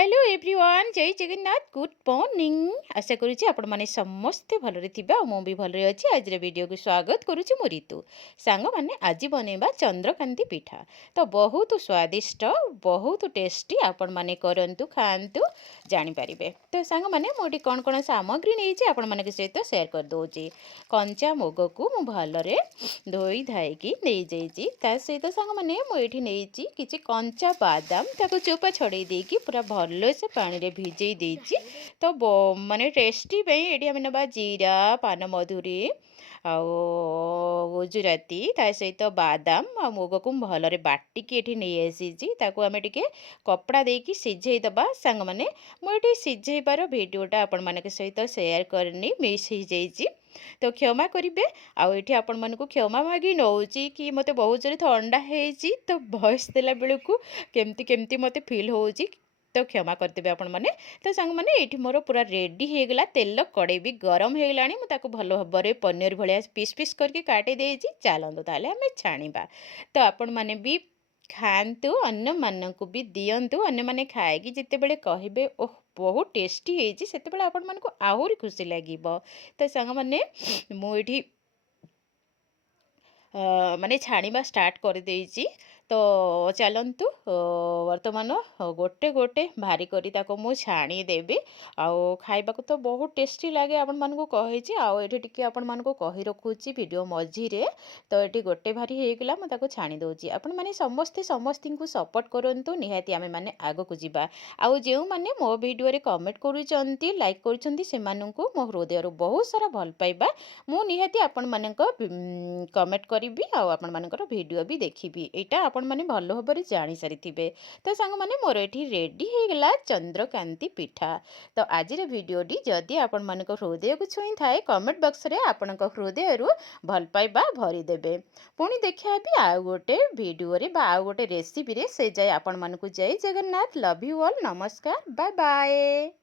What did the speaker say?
Hello everyone जय Jagannath good morning आशा करुच्ची आपण माने समस्ते भलरे थिबा मु भी भलरे अछि। आज वीडियो को स्वागत करुच्ची मु ऋतु सांग माने आज बनेबा चंद्रकांति पिठा। तो बहुत स्वादिष्ट बहुत टेस्टी आपण माने करंतु खांतु जानि परिबे। तो सांग माने मोटी कोन कोन सामग्री नै छी आपण माने के सहित शेयर कर दोची। कंचा मुग को मु भलरे धोई धाई की नै जेची ता सहित सांग माने मु एठी नै छी किछि कंचा बादाम ताको चोपा छडै देकी पूरा भल से पानी रे भिजई देची। तो माने टेस्टी पे एडी हम नबा जीरा पान मधुरी आउ गुजराती ता सहित बादाम आ मुग को भलरे बाटिकी एठी नै आसीची ताको आमे टिके कपड़ा देकी सिझेई दबा। सांग माने मु एठी सिझेइबार वीडियोटा आपण माने के सहित शेयर करनी मिस हो जाइची तो क्षमा करिवे। आउ एठी आपण मानकु क्षमा मागी नौची कि मते बहुत जोरे ठंडा हेची तो वॉइस देला बेलकु केमती केमती मते फील होची तो क्षमा करदेबे आपण माने। तो सांग माने एठी मोर पूरा रेडी हे गेला तेल कड़े भी गरम हे गेलानी मु ताको भलो भबरे पनीर भलिया पीस पीस करके काटी देची। चालंदो ताले हमें छाणीबा। तो आपण माने भी खांतु अन्य मानकु भी दियंतु अन्य माने खाएगी जिते बेले कहिबे ओह बहुत टेस्टी हेची सेते बेले आपण मानकु आहुरी खुशी लागिबो। तो सांग माने मु एठी माने छाणीबा स्टार्ट कर देची। तो चलंतु वर्तमान गोटे गोटे भारी करी ताको मु छाणी देबी। आउ खाइबा को तो बहुत टेस्टी लागे आपण मानकु कहिची। आउ एठी टिके आपण मानकु कहि रखुची वीडियो मझी रे। तो एठी गोटे भारी हे गेला म ताको छाणी दोची। आपण माने समस्ते समस्तिंकु सपोर्ट करंतु निहाती आमे माने आगो को जिबा। आउ जेउ माने मो वीडियो रे कमेंट करूचंती लाइक करूचंती से माननकु मो हृदय रो बहुत सारा भल पाइबा मु निहाती आपण मानक कमेंट करिवि आउ आपण मानकर वीडियो भी देखिबि एटा आपण माने भलो भाबरे जानि सारिथिबे। तो सांग माने मोर एठी रेडी हे गेला चंद्रकांति पिठा। तो आज रे वीडियो डी जदी आपण मानक हृदय को छुई थाए कमेंट बॉक्स रे आपनक हृदय रु भल पाइबा भरी देबे। पुणी देखिया भी आ गोटे वीडियो रे बा आ गोटे रेसिपी रे से जाय आपण मानकु जय जगन्नाथ लव यू ऑल नमस्कार बाय बाय।